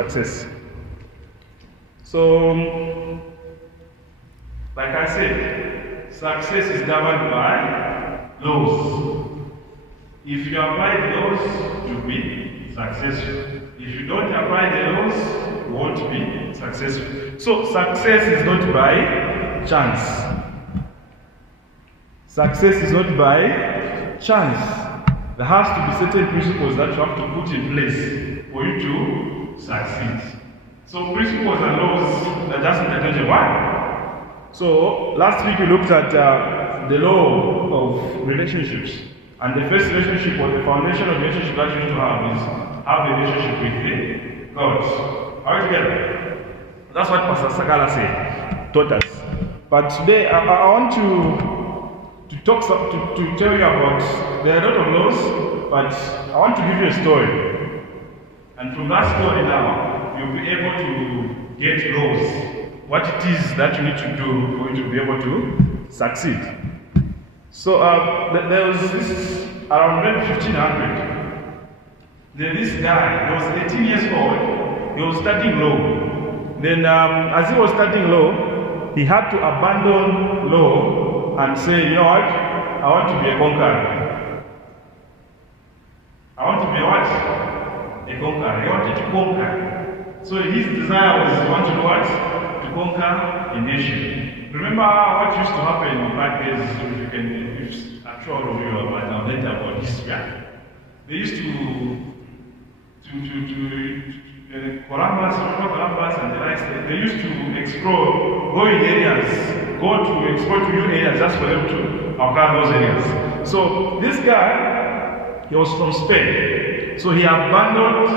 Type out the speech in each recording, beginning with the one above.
success. So, like I said, success is governed by laws. If you apply the laws, you'll be successful. If you don't apply the laws, you won't be successful. So, success is not by chance. Success is not by chance. There has to be certain principles that you have to put in place for you to succeed. So principles and laws that just attention. Why? So last week we looked at the law of relationships. And the first relationship or the foundation of relationship that you need to have is have a relationship with God. Are we together? That's what Pastor Sakala said, taught us. But today I want to talk to tell you about, there are a lot of laws, but I want to give you a story. And from that story now, you'll be able to get laws, what it is that you need to do for you to be able to succeed. So there was this, around maybe 1500, this guy, he was 18 years old, he was studying law. Then as he was studying law, he had to abandon law and say, you know what, I want to be a conqueror. I want to be what? A conqueror. He wanted to conquer. So his desire was he wanted to what? To conquer a nation. Remember what used to happen back then, I'm sure all of you are about later about history. They used to Columbus and the likes, they used to explore, go in areas, go to explore to new areas just for them to conquer those areas. So this guy, he was from Spain. So he abandoned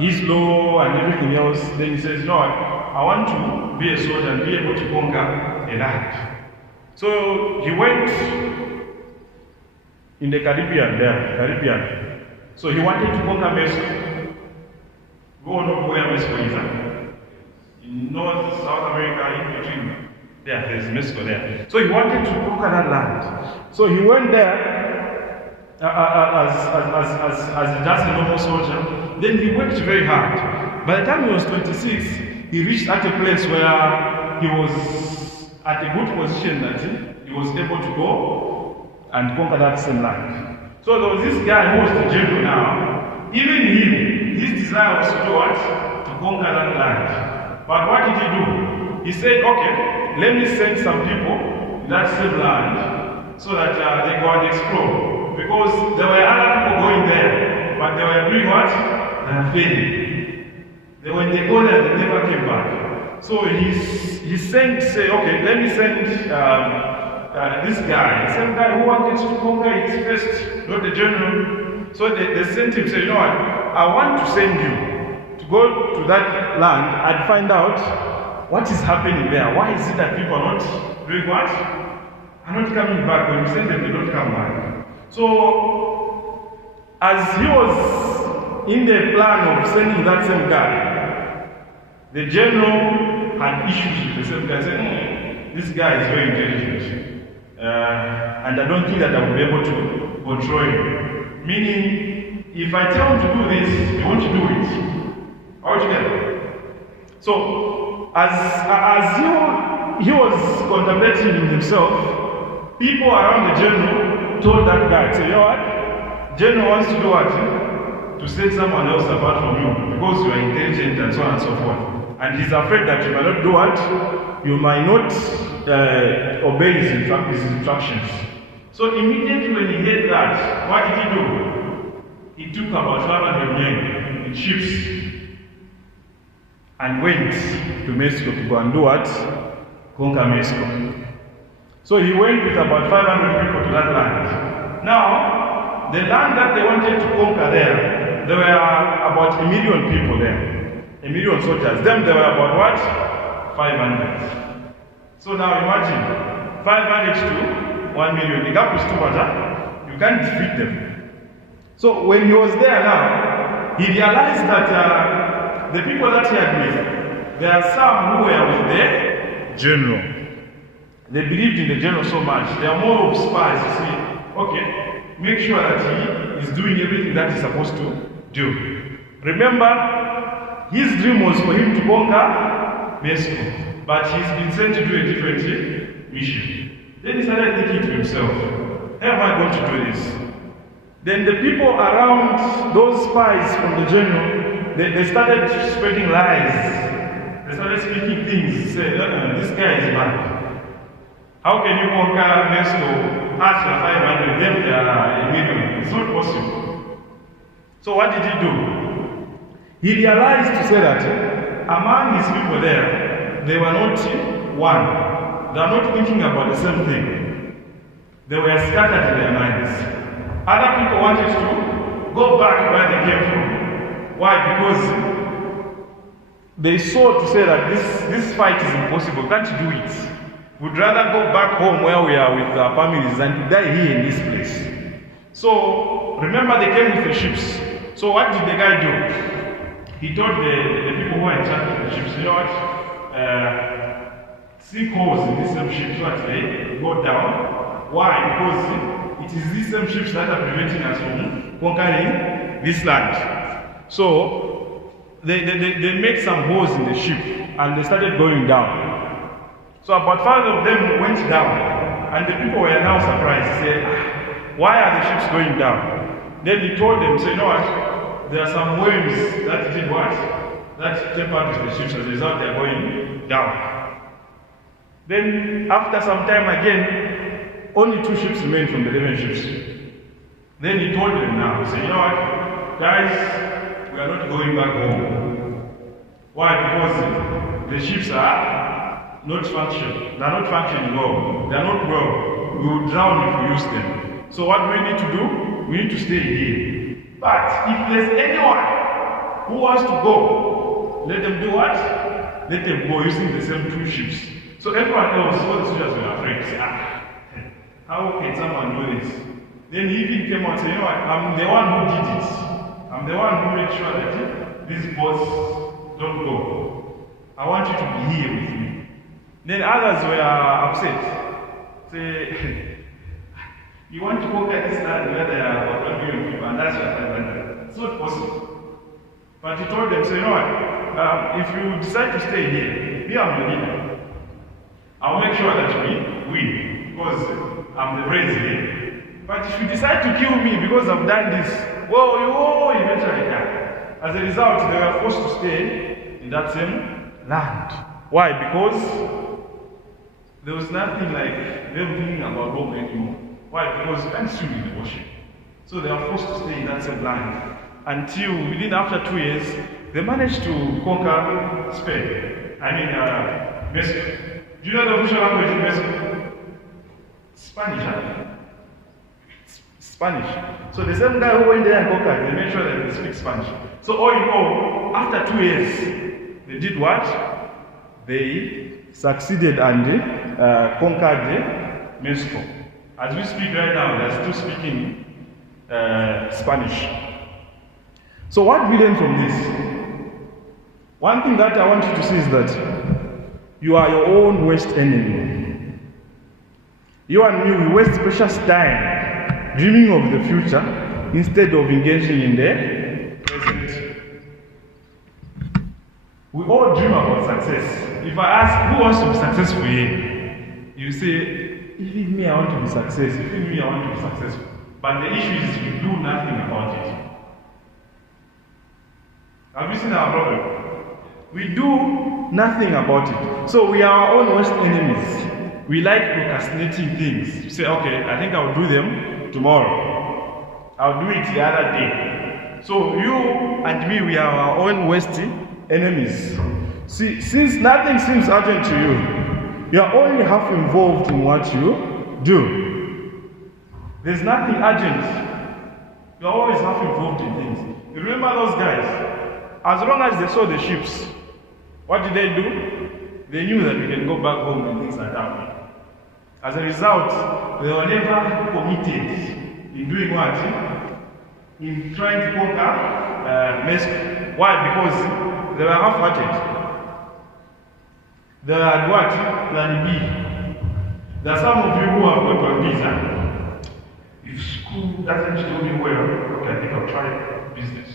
his law and everything else. Then he says, no, I want to be a soldier and be able to conquer a land. So he went in the Caribbean. So he wanted to conquer Mexico. We all know where Mexico is at. In North, South America, in between. There's Mexico there. So he wanted to conquer that land. So he went there as just a normal soldier. Then he worked very hard. By the time he was 26, he reached at a place where he was at a good position that he was able to go and conquer that same land. So there was this guy who was the general now. Even him, his desire was to do what? To conquer that land. But what did he do? He said, okay, let me send some people to that same land so that they go and explore. Because there were other people going there, but they were doing what? They were failing. When they go there, they never came back. So he sent, say, okay, let me send this guy, the same guy who wanted to conquer it first, not the general. So they sent him, say, you know what, I want to send you to go to that land and find out what is happening there. Why is it that people are not doing what? Are not coming back. When you send them, they don't come back. So, as he was in the plan of sending that same guy, the general had issues with the same guy, saying, this guy is very intelligent. And I don't think that I will be able to control him. Meaning, if I tell him to do this, he won't do it. Altogether. So, as he was contemplating in himself, people around the general told that guy, say, you know what? General wants to do what? To send someone else apart from you, because you are intelligent and so on and so forth. And he's afraid that you might not do what? You might not obey his instructions. So immediately when he heard that, what did he do? He took about 500 men in ships and went to Mexico to go and do what? Conquer Mexico. So he went with about 500 people to that land. Now, the land that they wanted to conquer there were about 1 million people there. 1 million soldiers. Them, there were about what? 500. So now imagine, 500 to 1 million. The gap is too much, huh? You can't defeat them. So when he was there now, he realized that the people that he had with, there are some who were with the general. They believed in the general so much. They are more of spies. You see, okay, make sure that he is doing everything that he's supposed to do. Remember, his dream was for him to conquer Mexico, but he's been sent to do a different mission. Then he started thinking to himself, how am I going to do this? Then the people around those spies from the general, they started spreading lies. They started speaking things, say, this guy is mad. How can you conquer Mexico? Ask your 500, them they are a million. It's not possible. So what did he do? He realized to say that among his people there, they were not one. They are not thinking about the same thing. They were scattered in their minds. Other people wanted to go back where they came from. Why? Because they saw to say that this fight is impossible. Can't you do it? We'd rather go back home where we are with our families than to die here in this place. So remember, they came with the ships. So what did the guy do? He told the people who were in charge of the ships, you know what? Sink holes in these same ships so that they go down. Why? Because it is these same ships that are preventing us from conquering this land. So they made some holes in the ship and they started going down. So about 5 of them went down, and the people were now surprised, say, why are the ships going down? Then he told them, say, you know what, there are some waves that did what? That tempered the ships, as a result they are going down. Then after some time again, only 2 ships remained from the 11 ships. Then he told them now, say, you know what, guys, we are not going back home. Why? Because the ships are not functioning. They are not functioning well. They are not well. We will drown if we use them. So what do we need to do? We need to stay here. But if there's anyone who wants to go, let them do what? Let them go using the same 2 ships. So everyone else, all the soldiers were afraid. Say, how can someone do this? Then he even came out and said, you know what? I'm the one who did it. I'm the one who made sure that these boats don't go. I want you to be here with me. Then others were upset. Say, you want to conquer this land where there are 1 million people, and that's your 500. It's not possible. But he told them, say, you know what? If you decide to stay here, me, I'm your leader. I'll make sure that we win, because I'm the brains here. But if you decide to kill me because I've done this, well, you will eventually die. As a result, they were forced to stay in that same land. Why? Because there was nothing like them thinking about home anymore. Why? Because you can't swim in the ocean. So they are forced to stay in that same land. Until after 2 years, they managed to conquer Spain. Mexico. Do you know the official language in Mexico? Spanish. Spanish. So the same guy who went there and conquered, they made sure that they speak Spanish. So all in all, after 2 years, they did what? They succeeded and conquered Mexico. As we speak right now, they're still speaking Spanish. So what we learn from this? One thing that I want you to see is that you are your own worst enemy. You and me, we waste precious time dreaming of the future instead of engaging in the present. We all dream about success. If I ask who wants to be successful here, you say, even me, I want to be successful. Even me, I want to be successful. But the issue is we do nothing about it. Have you seen our problem? We do nothing about it. So we are our own worst enemies. We like procrastinating things. You say, okay, I think I'll do them tomorrow. I'll do it the other day. So you and me, we are our own worst enemies. See, since nothing seems urgent to you, you are only half involved in what you do. There's nothing urgent. You are always half involved in things. You remember those guys? As long as they saw the ships, what did they do? They knew that we can go back home and things are happening. As a result, they were never committed in doing what? In trying to conquer Mexico. Why? Because they were half-hearted. They had what? Plan B. There are some of you who have got a visa. If school doesn't do me well, okay, I think I'll try business.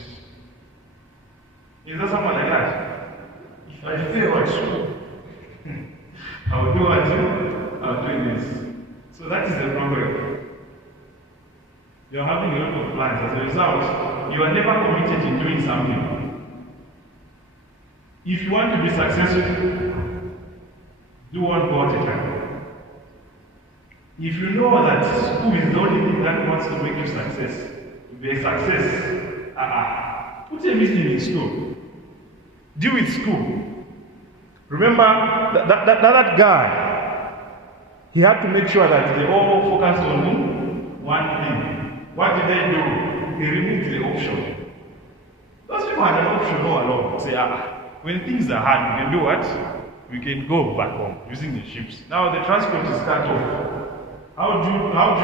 about school. I'll do what? I'll do this. So that is the problem. You're having a lot of plans. As a result, you are never committed in doing something. If you want to be successful, do one goal at a time. If you know that school is the only thing that wants to make you success, to be a success, put everything in school. Deal with school. Remember that guy, he had to make sure that they all focused on one thing. What did they do? He removed the option. Those people had an option all along. Say, when things are hard, we can do what? We can go back home using the ships. Now the transport is cut off. How do you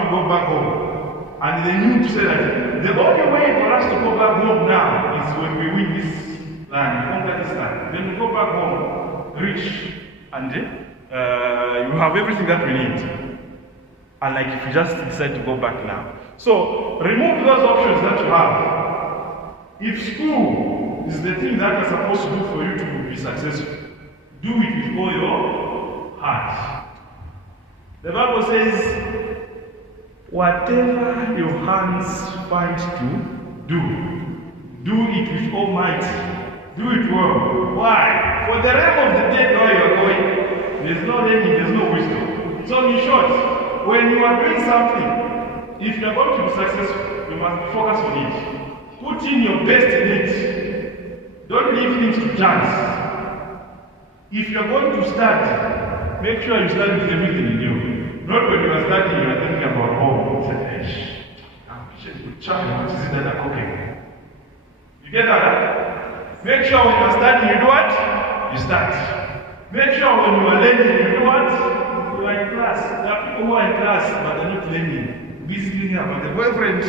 go back home? And they knew to say that the only way for us to go back home now is when we win this land, conquer this land. Then we go back home, rich, and you have everything that we need. Unlike if you just decide to go back now. So remove those options that you have. If school is the thing that you're supposed to do for you to be successful, do it with all your heart. The Bible says, whatever your hands find to do it with all might. Do it well. Why? For the realm of the dead, where you are going, there's no learning, there's no wisdom. So in short, when you are doing something, if you are going to be successful, you must focus on it. Put in your best in it. Don't leave things to chance. If you are going to start, make sure you start with everything in you. Not when you are starting, you are thinking about home. I'm a child, what is it that I'm cooking? You get that? Make sure when you are starting, you do what? You start. Make sure when you are learning, you do what? You are in class. There are people who are in class, but they're not learning. Busy thinking about the boyfriend.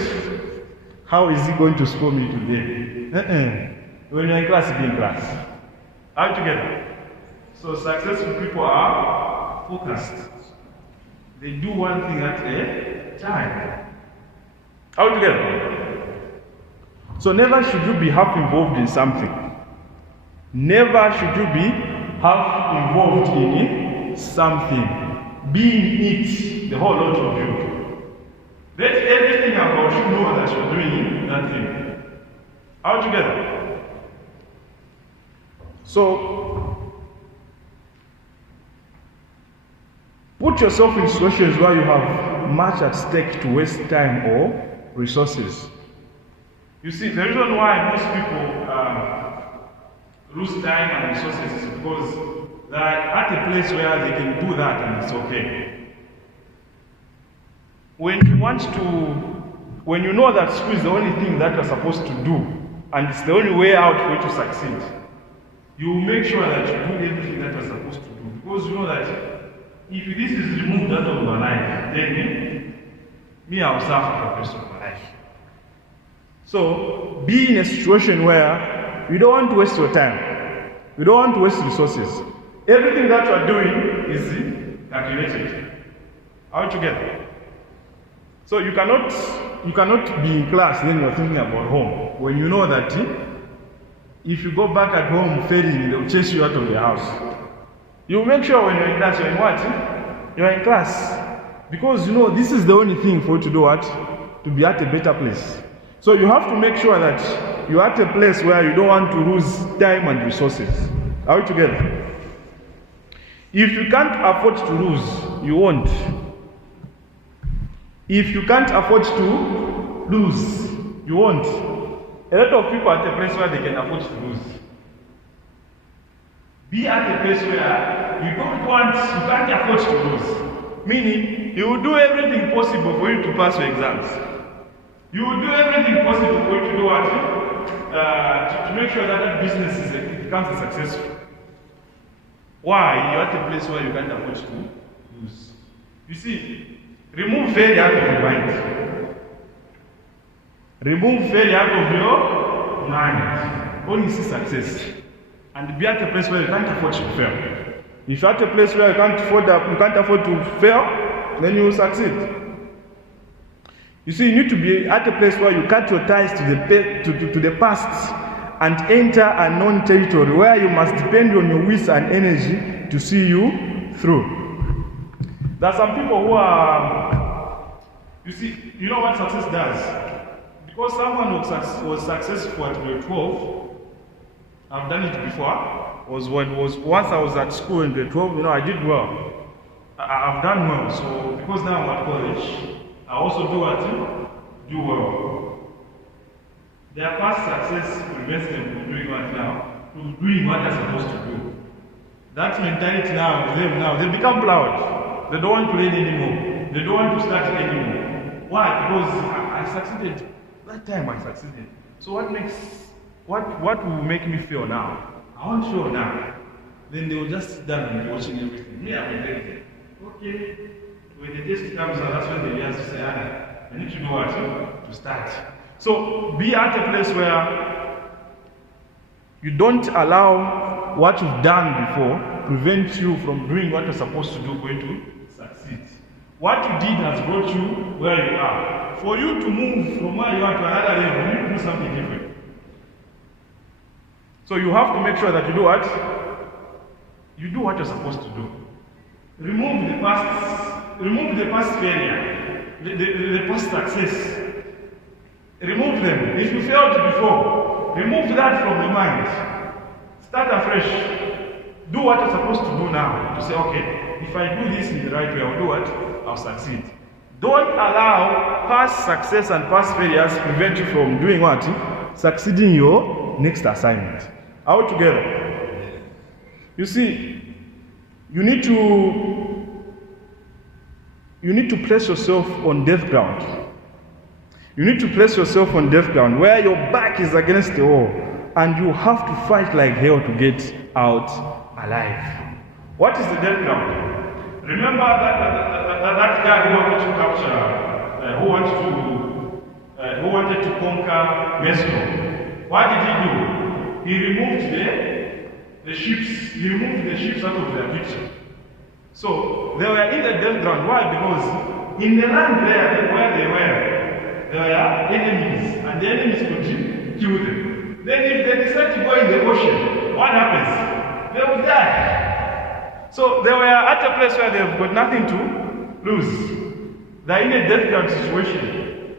How is he going to score me today? When you're in class, be in class. Are you together? So successful people are focused. They do one thing at a time. Are we together? So never should you be half involved in something. Never should you be half involved in something. Be in it, the whole lot of you. Let everything about you know that you're doing that thing. Are we together? So put yourself in situations where you have much at stake to waste time or resources. You see, the reason why most people lose time and resources is because they're at a place where they can do that and it's okay. When you know that school is the only thing that you're supposed to do and it's the only way out for you to succeed, you make sure that you do everything that you're supposed to do, because you know that if this is removed out of my life, then me, I will suffer for the rest of my life. So, be in a situation where you don't want to waste your time. You don't want to waste resources. Everything that you are doing is calculated. Are we together? So you cannot be in class then you're thinking about home. When you know that if you go back at home failing, they'll chase you out of the house. You make sure when you're in class, you're in what? You're in class. Because you know this is the only thing for you to do what? To be at a better place. So you have to make sure that you're at a place where you don't want to lose time and resources. Are we together? If you can't afford to lose, you won't. If you can't afford to lose, you won't. A lot of people are at a place where they can afford to lose. Be at a place where you can't afford to lose. Meaning, you will do everything possible for you to pass your exams. You will do everything possible for you to do what? To make sure that that business becomes a successful. Why? You're at a place where you can't afford to lose. You see, remove failure out of your mind. Remove failure out of your mind. Only see success. And be at a place where you can't afford to fail. If you're at a place where you can't afford to fail, then you will succeed. You see, you need to be at a place where you cut your ties to the past and enter unknown territory where you must depend on your wits and energy to see you through. There are some people who are, you know what success does? Because someone was successful at grade 12, I've done it before. Once I was at school in grade 12, I did well. I've done well. So because now I'm at college, I also do what? Do well. Their past success prevents them from doing what now? From doing what they're supposed to do. That mentality now, they become proud. They don't want to learn anymore. They don't want to start anymore. Why? Because I succeeded. That time I succeeded. So what will make me feel now? I want to show now. Then they will just sit down and be watching everything. Me, I'm there. Okay. When the test comes out, that's when they realize to say, I need to know what to start. So be at a place where you don't allow what you've done before prevent you from doing what you're supposed to do going to succeed. What you did has brought you where you are. For you to move from where you are to another level, you need to do something different. So you have to make sure that you do what? You do what you're supposed to do. Remove the past failure, the past success. Remove them. If you failed before, remove that from your mind. Start afresh. Do what you're supposed to do now. To say, okay, if I do this in the right way, I'll do what? I'll succeed. Don't allow past success and past failures prevent you from doing what? Succeeding your next assignment. All together. You see, you need to place yourself on death ground. You need to place yourself on death ground where your back is against the wall and you have to fight like hell to get out alive. What is the death ground? Remember that guy who wanted to capture, who wanted to conquer Mexico. What did he do? He removed the ships out of their picture. So they were in the death ground. Why? Because in the land there where they were enemies, and the enemies could kill them. Then if they decide to go in the ocean, what happens? They will die. So they were at a place where they've got nothing to lose. They're in a death ground situation.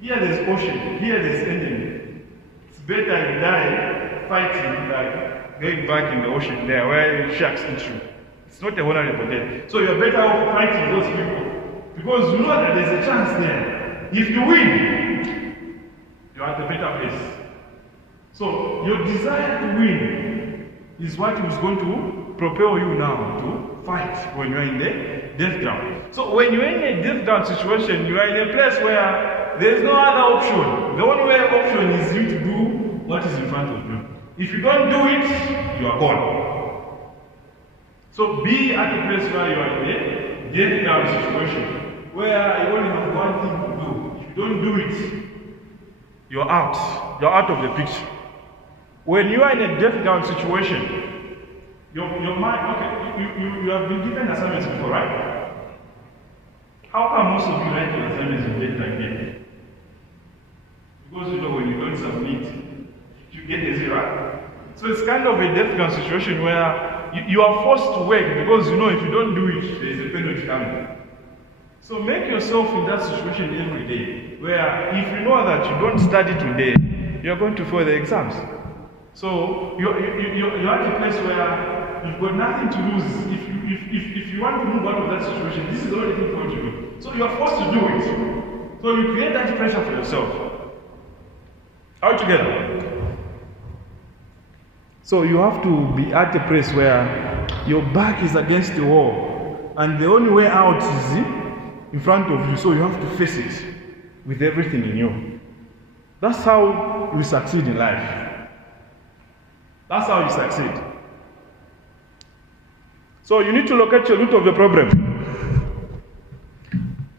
Here there's ocean, here there's enemy. It's better you die fighting than going back in the ocean there where sharks eat you. It's not a honorable death. So you're better off fighting those people because you know that there's a chance there. If you win, you're at a better place. So your desire to win is what is going to propel you now to fight when you're in the death ground. So when you're in a death ground situation, you are in a place where there is no other option. The only option is you to do what is in front of you. If you don't do it, you are gone. So be at a place where you are in a death ground situation where you only have one thing to do. If you don't do it, you're out. You're out of the picture. When you are in a death ground situation, your mind, okay, you have been given assignments before, right? How come most of you write your assignments in deadline? Because you know when you don't submit, you get a zero. So it's kind of a death ground situation where you are forced to work because you know if you don't do it, there is a penalty coming. So make yourself in that situation every day, where if you know that you don't study today, you're going to fail the exams. So you're at a place where you've got nothing to lose. If you want to move out of that situation, this is the only thing for you to do. So you're forced to do it. So you create that pressure for yourself. All together. So you have to be at a place where your back is against the wall, and the only way out is in front of you, so you have to face it with everything in you. That's how you succeed in life. That's how you succeed. So you need to locate your root of the problem.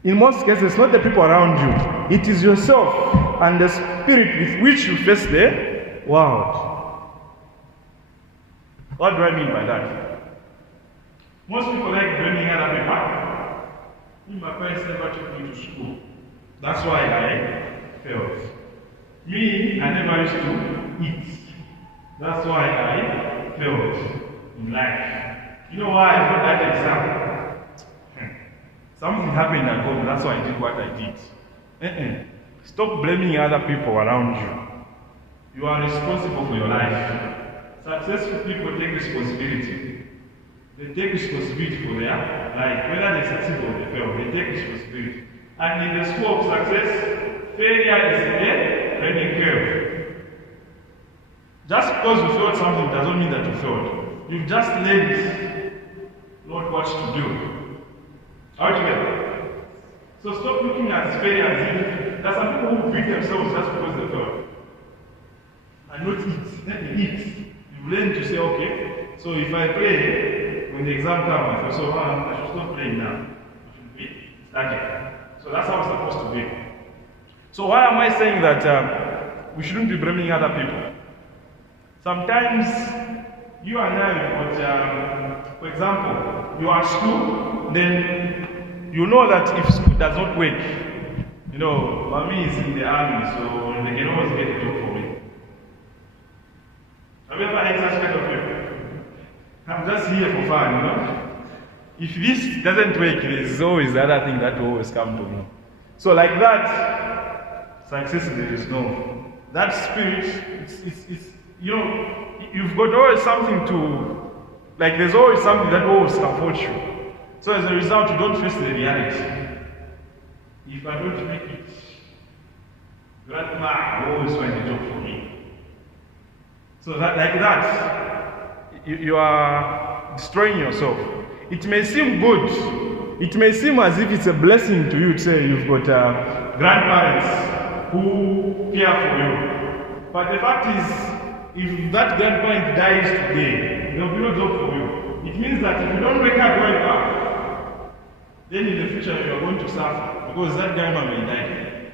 In most cases, not the people around you. It is yourself and the spirit with which you face the world. What do I mean by that? Most people like blaming other people. My parents never took me to school. That's why I failed. Me, I never used to eat. That's why I failed in life. You know why I got that exam? Something happened at home, that's why I did what I did. Stop blaming other people around you. You are responsible for your life. Successful people take responsibility. They take responsibility for their life. Whether they succeed or they fail, they take responsibility. And in the school of success, failure is a learning curve. Just because you failed something doesn't mean that you failed. You've just learned not what to do. Are you together? So stop looking at failure as if there are some people who beat themselves just because they failed. And not eat. Let me eat. You learn to say, okay, so if I play, when the exam comes, I feel so I should stop playing now. I should be studying. So that's how it's supposed to be. So why am I saying that we shouldn't be blaming other people? Sometimes you and I, for example, you are at school, then you know that if school does not work, you know, mommy is in the army, so they can always get a job for me. Have you ever had such kind of people? I'm just here for fun, you know? If this doesn't work, there's always the other thing that will always come to me. So like that, success there is no. That spirit, it's you know, you've got always something to, like there's always something that always supports you. So as a result, you don't face the reality. If I don't make it, grandma will always find a job for me. So that, like that, you are destroying yourself. It may seem good. It may seem as if it's a blessing to you to say you've got grandparents who care for you. But the fact is, if that grandparent dies today, there will be no job for you. It means that if you don't wake up right now, then in the future you are going to suffer because that grandma may die.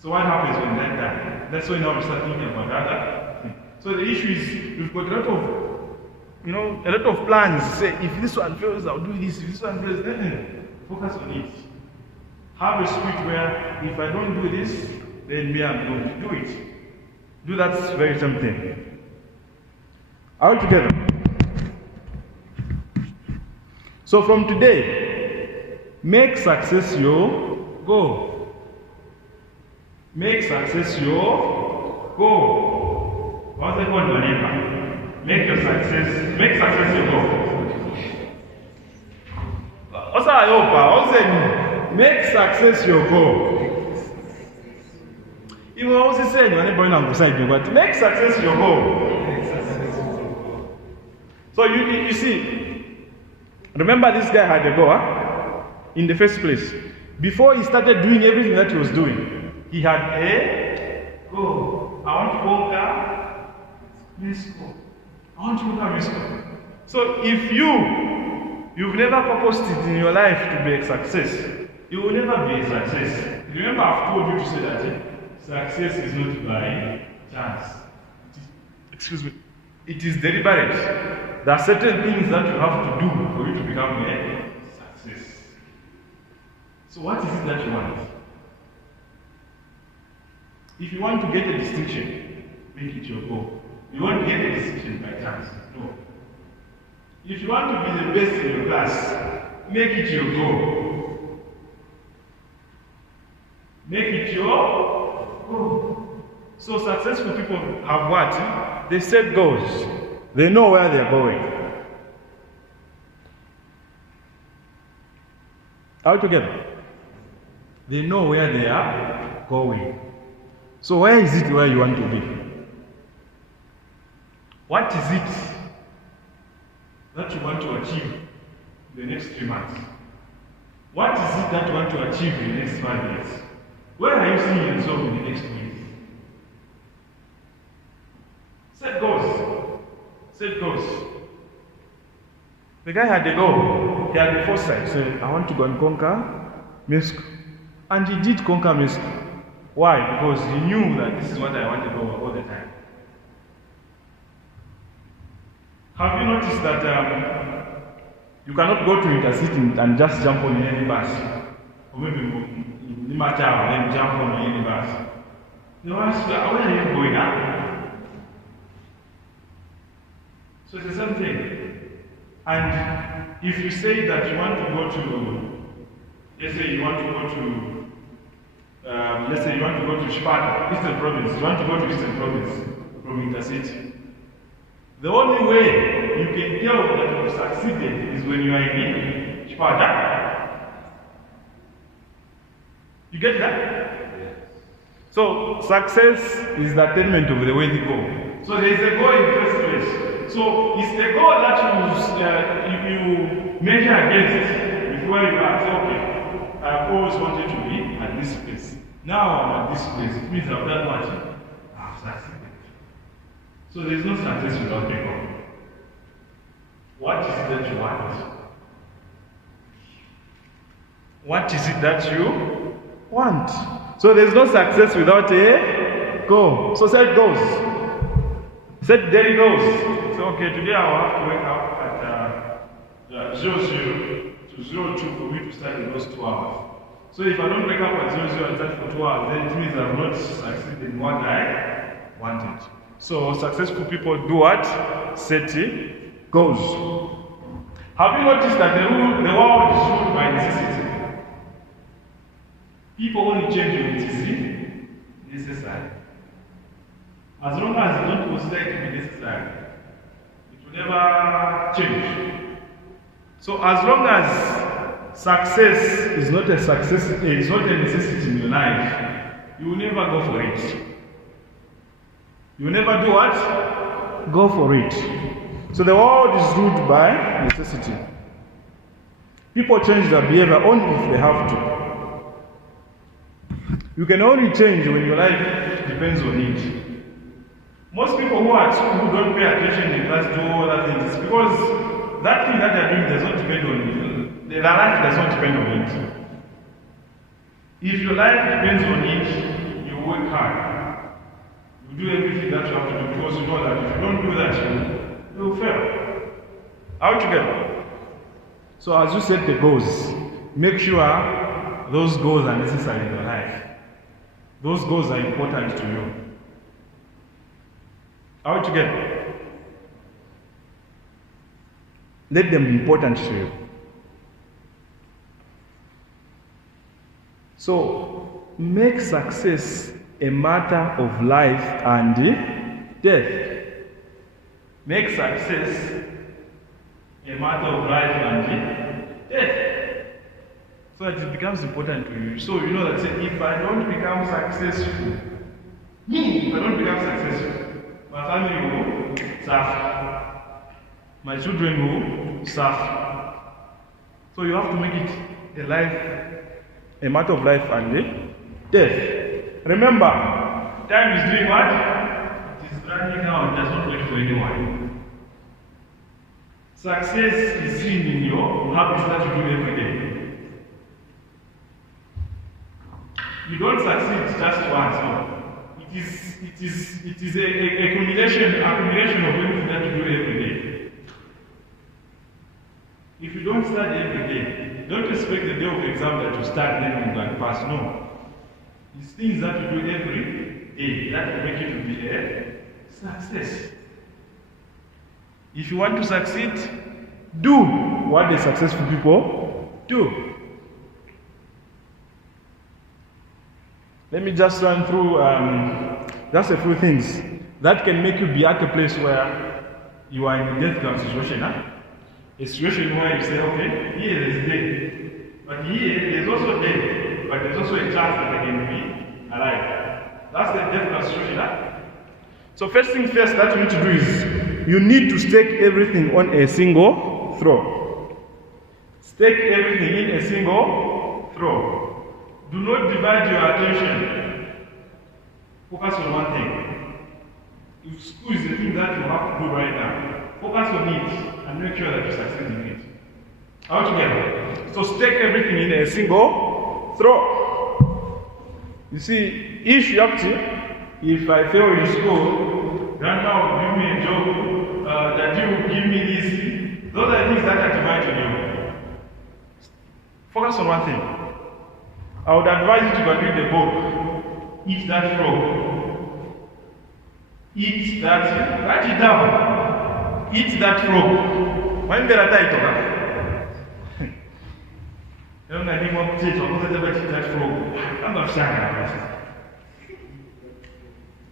So what happens when that dies? That's when now we start thinking about other. So the issue is we've got a lot of plans. Say if this one fails, I'll do this. If this one fails, focus on it. Have a spirit where if I don't do this, then me I'm going to do it. Do that very same thing. Are we together? So from today, make success your goal. Make success your goal. What's the called, my neighbor? Make success your goal. Also, I hope, make success your goal. You will also say, but make success your goal. So you see, remember this guy had a goal in the first place. Before he started doing everything that he was doing, he had a goal. I want to conquer Mexico. I want to conquer Mexico. So if you've never purposed it in your life to be a success, you will never be a success. Remember, I've told you to say that success is not by chance. It is deliberate. There are certain things that you have to do for you to become a success. So what is it that you want? If you want to get a distinction, make it your goal. You want to get a distinction by chance? No. If you want to be the best in your class, make it your goal. Make it your goal. So successful people have what? They set goals. They know where they're going. Are we together? They know where they are going. So where is it where you want to be? What is it that you want to achieve in the next 3 months? What is it that you want to achieve in the next 5 years? Where are you seeing yourself in the next 2 years? Set goals. Set goals. The guy had a goal. He had the foresight. He said, I want to go and conquer Mexico. And he did conquer Mexico. Why? Because he knew that this is what I want to go all the time. Have you noticed that you cannot go to Intercity and just jump on any bus? Or maybe in Limachao and then jump on any bus. You ask, where are you going now? So it's the same thing. And if you say that you want to go to, let's say you want to go to, Sparta, Eastern Province, you want to go to Eastern Province from Intercity. The only way you can tell that you succeeded is when you are in Sparta. You get that? So success is the attainment of the worthy goal. So there is a goal in the first place. So it's a goal that you measure against with where you are. So okay, I've always wanted to be at this place. Now I'm at this place. It means I've done what? I've succeeded. So there is no success without a goal. What is it that you want? What is it that you want? So there's no success without a goal. So set goals. Set daily goals. So okay, today I will have to wake up at 00 to 02 for me to study those 2 hours. So if I don't wake up at 00 and study for 2 hours, then it means I have not succeeded in what I wanted. So successful people do what? Set goals. Have you noticed that the world is ruled by necessity? People only change when it is necessary. As long as you don't consider it to be necessary, it will never change. So as long as success is not a necessity in your life, you will never go for it. You will never do what? Go for it. So the world is ruled by necessity. People change their behavior only if they have to. You can only change when your life depends on it. Most people who are at school who don't pay attention in class do all other things because that thing that they're doing does not depend on it. Their life does not depend on it. If your life depends on it, you work hard. You do everything that you have to do because you know that if you don't do that, you will fail. Are we together? So as you set the goals, make sure those goals are necessary in your life. Those goals are important to you. Are we together? Let them be important to you. So, make success a matter of life and death. Make success a matter of life and death. So that it becomes important to you. So you know that say, if I don't become successful, my family will suffer. My children will suffer. So you have to make it a matter of life and death. Remember, time is doing what? It is running out, it does not wait for anyone. Success is seen in your habits that you do every day. You don't succeed just once, no. It is a accumulation of everything that you do every day. If you don't study every day, don't expect the day of exam that you start then you can pass. No. It's things that you do every day that will make you to be a success. If you want to succeed, do what the successful people do. Let me just run through just a few things that can make you be at a place where you are in a death camp situation. A situation where you say, okay, here there is death, but here there is also death, but there is also a chance that I can be alive. That's the death camp situation. So first thing first that you need to do is you need to stake everything on a single throw. Stake everything in a single throw. Do not divide your attention. Focus on one thing. If school is the thing that you have to do right now, focus on it and make sure that you succeed in it. All together. So stake everything in a single throw. You see, if I fail in school, grandma will give me a job, daddy will give me this. Those are things that are divided you. Focus on one thing. I would advise you to go read the book. Eat that frog. Eat that. Write it down. Eat that frog. When there are title. You know, I need more potato. I'm going to eat that frog. I'm not saying.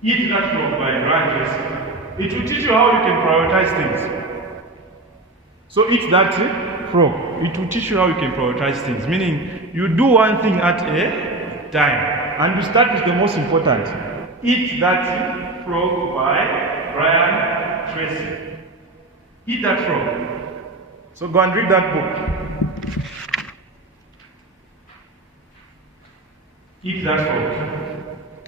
Eat that frog by right dressing. It will teach you how you can prioritize things. So eat that frog. It will teach you how you can prioritize things. Meaning, you do one thing at a time. And you start with the most important. Eat That Frog by Brian Tracy. Eat That Frog. So go and read that book. Eat That Frog.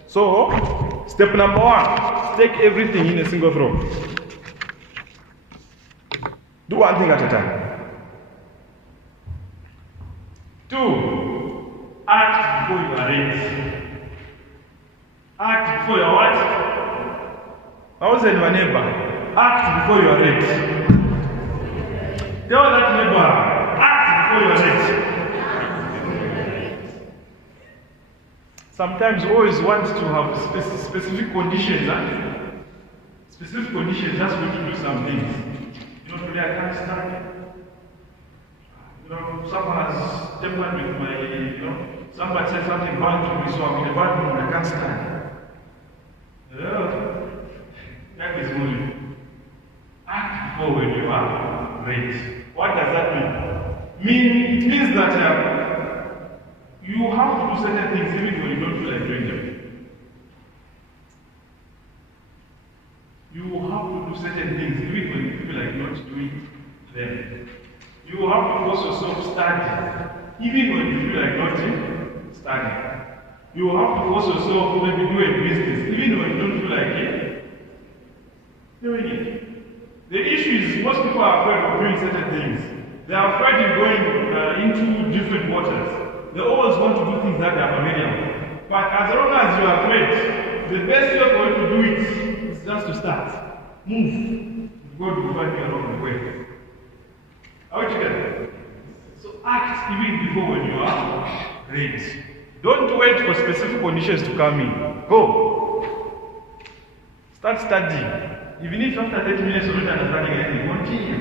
So, step number 1, take everything in a single throw. Do one thing at a time. 2, act before you are ready. Act before you are what? I was in my neighbor. Act before you are ready. Tell that neighbor, act before you are ready. Sometimes we always want to have specific conditions. Specific conditions just want to do some things. You know, today I can't stand. You know, someone has tempered with my, somebody said something bad to me, so I'm in a bad mood, I can't stand. That is only. Act before when you are ready. What does that mean? It means that you have to do certain things even when you don't feel like doing them. You have to do certain things even when you feel like not doing them. You have to force yourself to study even when you feel like not studying. You have to force yourself to maybe do a business even when you don't feel like doing it. The issue is most people are afraid of doing certain things. They are afraid of going into different waters. They always want to do things that they are familiar with. But as long as you are afraid, the best way for you to do it is just to start. Move. God will find you along the way. How would you get it? So act even before when you are ready. Don't wait for specific conditions to come in. Go. Start studying. Even if after 30 minutes you don't understand anything, continue.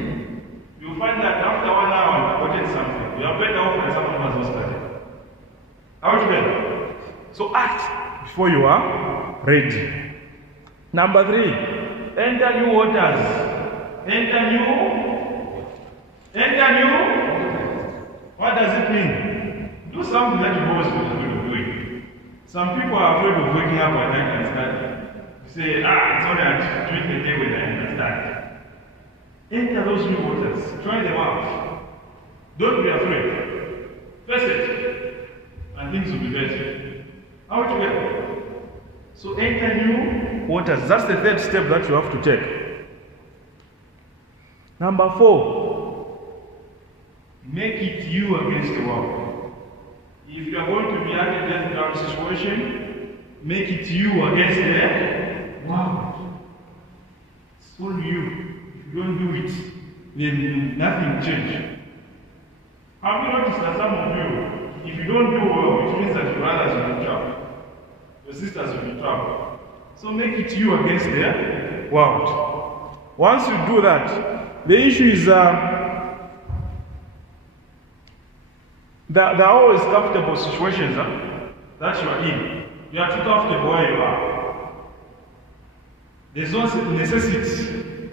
You'll find that after 1 hour you've gotten something. You are better off than someone who has not studied. How would you get it? So act before you are ready. Number 3, enter new waters. Enter new. What does it mean? Do something that you've always been afraid of doing. Some people are afraid of waking up at night and studying. You say, it's only at 3 a day when I understand. Enter those new waters. Try them out. Don't be afraid. Face it. And things will be better. How would you get it? So enter new waters. That's the 3rd step that you have to take. Number 4. Make it you against the world. If you are going to be at a death ground situation, make it you against the world. It's only you. If you don't do it, then nothing will change. Have you noticed that some of you, if you don't do well, it means that your brothers will be in trouble, your sisters will be in trouble. So make it you against the world. Once you do that, the issue is there are always comfortable situations that you are in. You are too comfortable where you are. There's no necessity.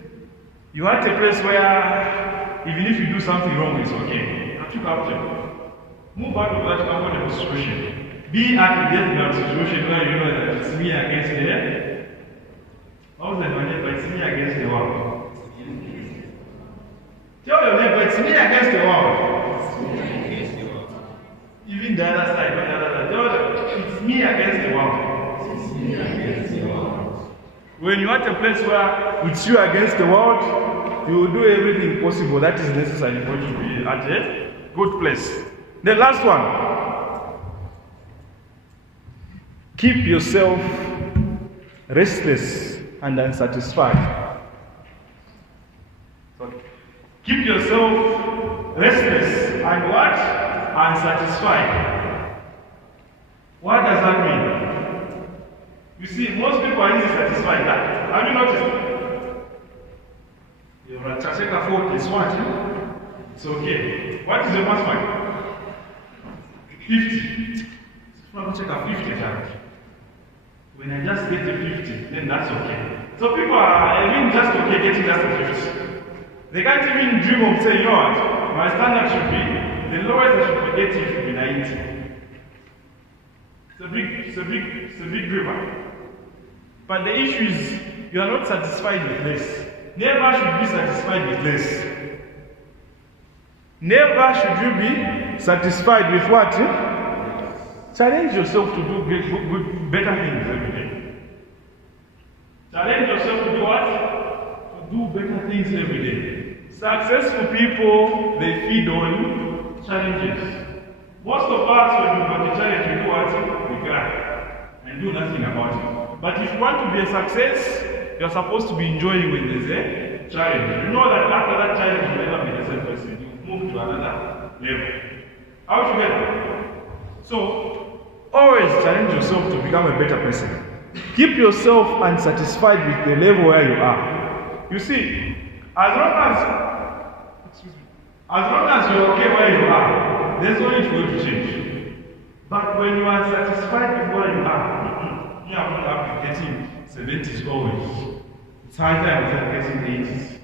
You are at a place where even if you do something wrong, it's okay. You are too comfortable. Move out of that comfortable situation. Be at the death ground situation where you know that it's me against the how is that my neighbor? It's me against the world. Tell your neighbor, it's me against the world. Even the other side, not the other side. Tell them, it's me against the world. When you're at a place where it's you against the world, you will do everything possible that is necessary for you to be at a good place. The last one. Keep yourself restless and unsatisfied. Sorry. Keep yourself restless and what? Unsatisfied. What does that mean? You see, most people are easily satisfied. Have you noticed? The Ratacheka fort is what? It's okay. What is your pass mark? 50. Ratacheka 50 times. When I just get the 50, then that's okay. So people are even just okay getting just the 50. They can't even dream of saying, you know what, my standard should be, the lowest I should be getting should be 90. It's a big dreamer. But the issue is, you are not satisfied with less. Never should be satisfied with less. Never should you be satisfied with what? Challenge yourself to do better things every day. Challenge yourself to do what? To do better things every day. Successful people, they feed on challenges. Most of us, when we got the challenge, we do what? We cry and do nothing about it. But if you want to be a success, you're supposed to be enjoying when there's a challenge. You know that after that challenge, you will never be the same person. You move to another level. How to get it? So, always challenge yourself to become a better person. Keep yourself unsatisfied with the level where you are. You see, as long as you're okay where you are, there's no need for you to change. But when you are satisfied with where you are, you are not getting 70s always. It's high time to getting 80s.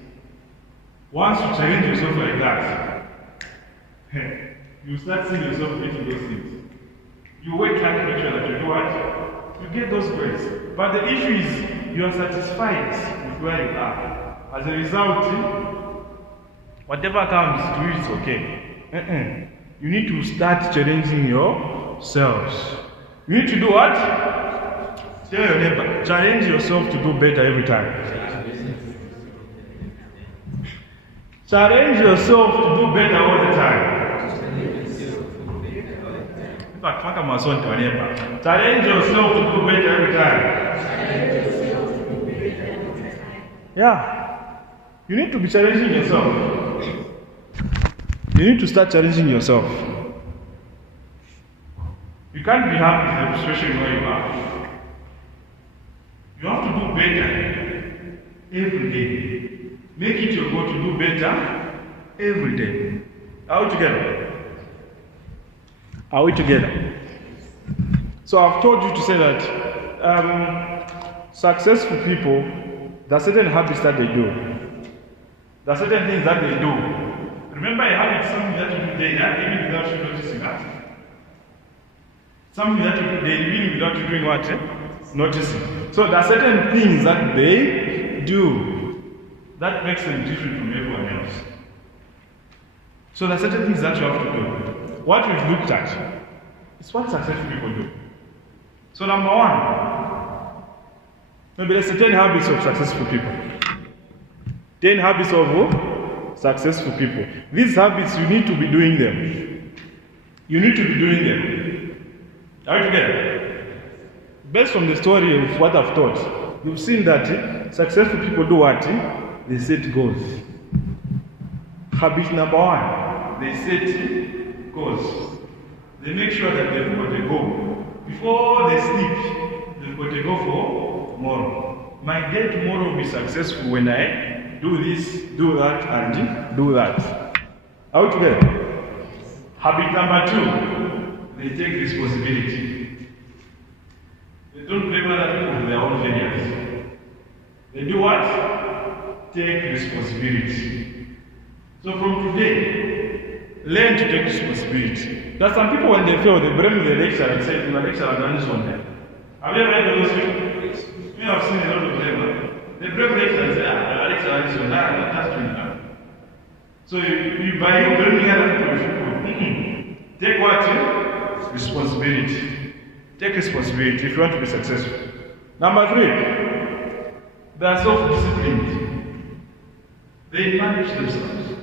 Once you challenge yourself like that, you start seeing yourself getting those things. You wait like make sure that you do what? You get those grades. But the issue is you are satisfied with where you are. As a result, whatever comes to you is okay. You need to start challenging yourselves. You need to do what? Tell your neighbor, challenge yourself to do better every time. Challenge yourself to do better all the time. In fact, challenge yourself to do better every time. Yeah. You need to be challenging yourself. You need to start challenging yourself. You can't be happy with the situation where you are. You have to do better every day. Make it your goal to do better every day. Are we together? Are we together? So I've told you to say that successful people, there are certain habits that they do. There are certain things that they do. Remember a habit, something that you do daily, even without you noticing that. Something that you do daily, even without you doing what? Noticing. So there are certain things that they do that makes them different from everyone else. So there are certain things that you have to do. What we've looked at is what successful people do. So number one, maybe there's 10 habits of successful people. 10 habits of successful people. These habits, you need to be doing them. You need to be doing them. Are you together? Based on the story of what I've taught, you've seen that successful people do what? They set goals. Habit number one, they set goals. They make sure that they've got a goal. Before they sleep, they've got a goal for tomorrow. My day tomorrow will be successful when I do this, do that, and do that. Are we together? Habit number two, they take responsibility. They don't blame other people for their own failures. They do what? Take responsibility. So from today, learn to take responsibility. There are some people when they fail, they blame the lecturer and say, the lecturer done this one day. Have you ever heard of those people? We have seen a lot of them. They blame the lecturer and say, the lecturer is that's doing that. So by you blaming other people, take what? Responsibility. Take responsibility if you want to be successful. Number three, they are self-disciplined. They manage themselves.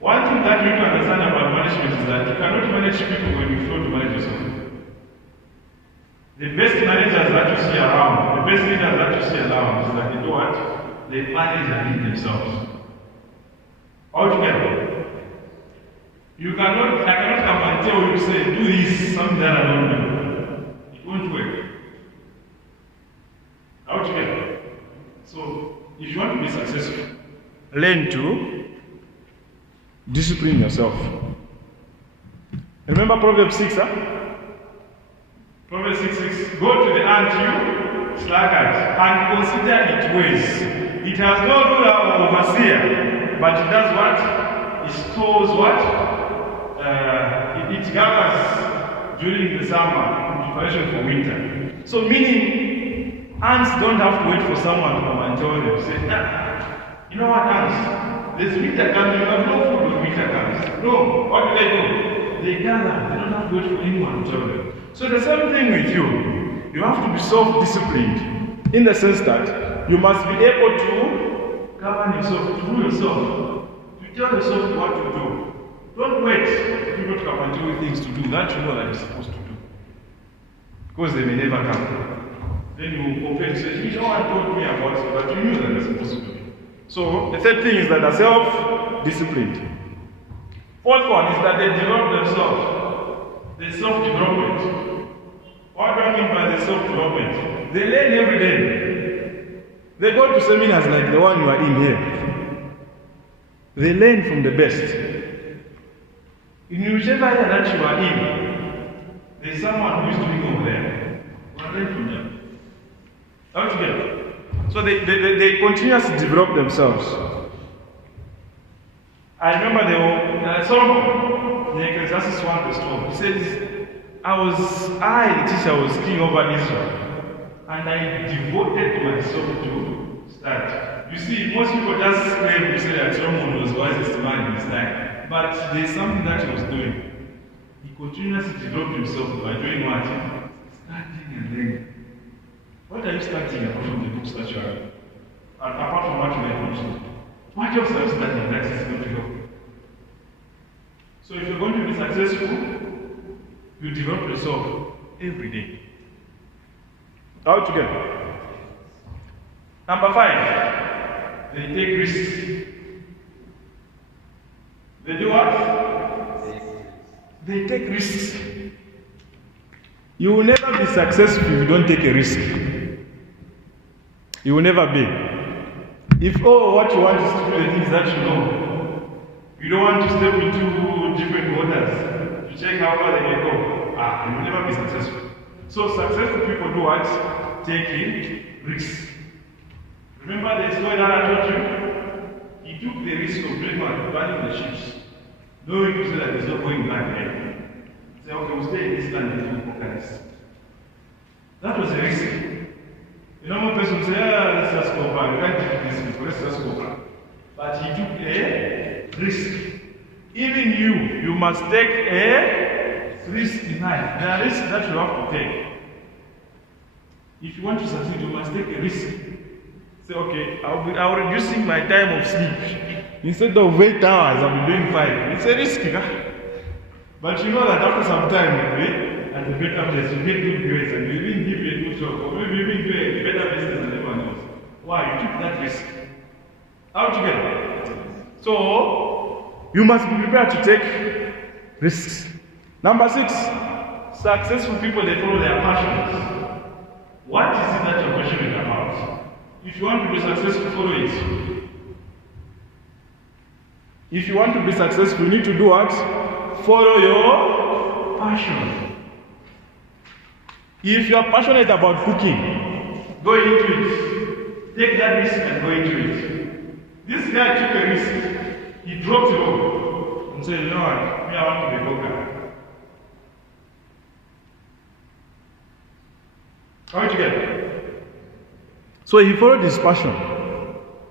One thing that you need to understand about management is that you cannot manage people when you fail to manage yourself. The best managers that you see around, the best leaders that you see around is that they do what? They manage and lead themselves. Altogether. I cannot come and tell you, say, do this, something that I don't do. It won't work. Altogether. So, if you want to be successful, learn to discipline yourself. Remember Proverbs 6, huh? Proverbs 6:6. Go to the ant, you sluggard, and consider its ways. It has no ruler or overseer, but it does what? It stores what? It gathers during the summer in preparation for winter. So meaning, ants don't have to wait for someone to come and tell them, say, you know what, ants? There's winter coming, you have no food when winter comes. No, what do? They gather, they don't have to wait for anyone to tell them. So the same thing with you. You have to be self-disciplined in the sense that you must be able to govern yourself, to rule yourself, to tell yourself what to do. Don't wait for people to come and tell you things to do that you know that you're supposed to do. Because they may never come. Then you will complain and say, no one told me about it, but you knew that you're supposed to do it. So the third thing is that they're self-disciplined. Fourth one is that they develop themselves. They self-development. What do I mean by the self-development? They learn every day. They go to seminars like the one you are in here. They learn from the best. In whichever area that you are in, there's someone who is doing over there. Learn from them. All together. So they continuously develop themselves. I remember Solomon in Ecclesiastes 1 verse 12. He says, I, the teacher, was king over Israel, and I devoted myself to study. You see, most people just claim to say that Solomon was the wisest man in his time, but there's something that he was doing. He continuously developed himself by doing what? Studying and learning. What are you studying apart from the books that you are reading? And apart from what you are. What else are you studying that is going to help you? So if you're going to be successful, you develop yourself every day. All together. Number 5, they take risks. They do what? They take risks. You will never be successful if you don't take a risk. You will never be. If what you want is to do the things that you know, you don't want to step into different waters to check how far they can go, you will never be successful. So successful people do what? Taking risks. Remember the story that I told you? He took the risk of burning the ships, knowing to say that there's no going back there. Say, okay, we'll stay in this land and we'll conquer this. That was a risk. The normal person will say, let's just go back. We can't do this before, let's just go back. But he took a risk. Even you must take a risk in life. There are risks that you have to take. If you want to succeed, you must take a risk. Say, okay, I'll reducing my time of sleep. Instead of 8 hours, I'll be doing 5. It's a risk, huh? But you know that after some time, at the better place, you get good grades and you even give you a good job, or maybe you even do a better business than everyone else. Why? You took that risk. All together. So, you must be prepared to take risks. Number 6, successful people, they follow their passions. What is it that you're passionate about? If you want to be successful, follow it. If you want to be successful, you need to do what? Follow your passion. If you are passionate about cooking, go into it. Take that risk and go into it. This guy took a risk. He dropped the rope and said, you know what, I want to be a cook. How did you get? So he followed his passion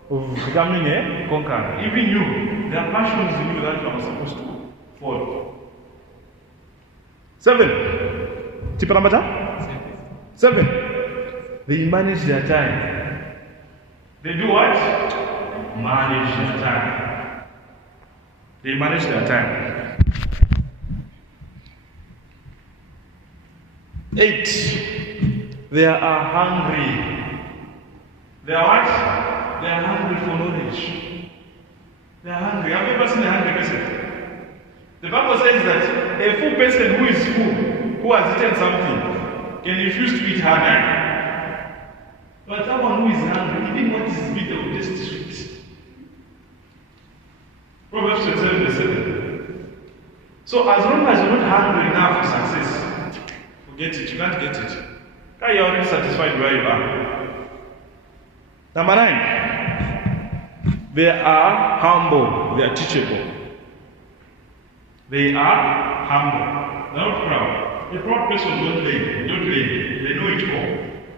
of becoming a conqueror. Even you, there are passions in you that you are supposed to follow. 7. Tip number 7. They manage their time. They do what? Manage their time. They manage their time. 8. They are hungry. They are what? They are hungry for knowledge. They are hungry. Have you ever seen a hungry person? The Bible says that a full person who is full, who has eaten something, can refuse to eat harder. But that one who is hungry, even what is bitter will taste sweet. Proverbs 27 verse 7. So as long as you're not hungry enough for success, forget it, you can't get it. You're already satisfied where you are. Number 9. They are humble, they are teachable. They are humble. They're not proud. A proud person don't learn. They know it all.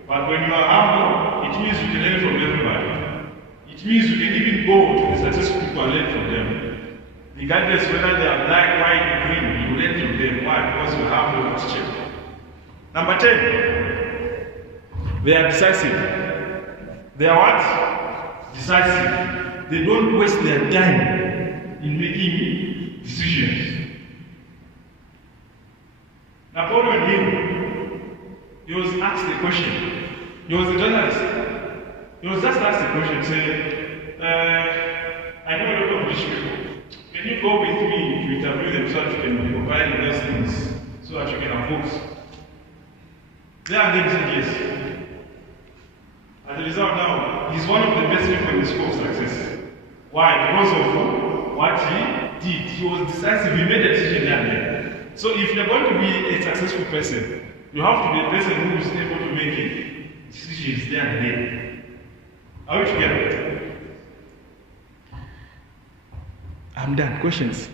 But when you are humble, it means you can learn from everybody. It means you can even go to the successful people and learn from them. Regardless whether they are black, white, green, you learn from them. Why? Because you are humble and teachable. Number 10. They are decisive. They are what? Decisive. They don't waste their time in making decisions. Napoleon Hill, he was asked a question. He was a journalist. He was just asked a question, saying, I know a lot of rich people. Can you go with me to interview them so that you can provide those things, so that you can vote? They are then said yes. As a result now, he's one of the best people in the school of success. Why? Because of what he did. He was decisive, he made a decision that day. So if you're going to be a successful person, you have to be a person who is able to make decisions there and then. Are we together? I'm done. Questions?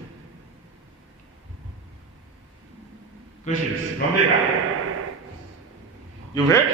Questions? You've heard?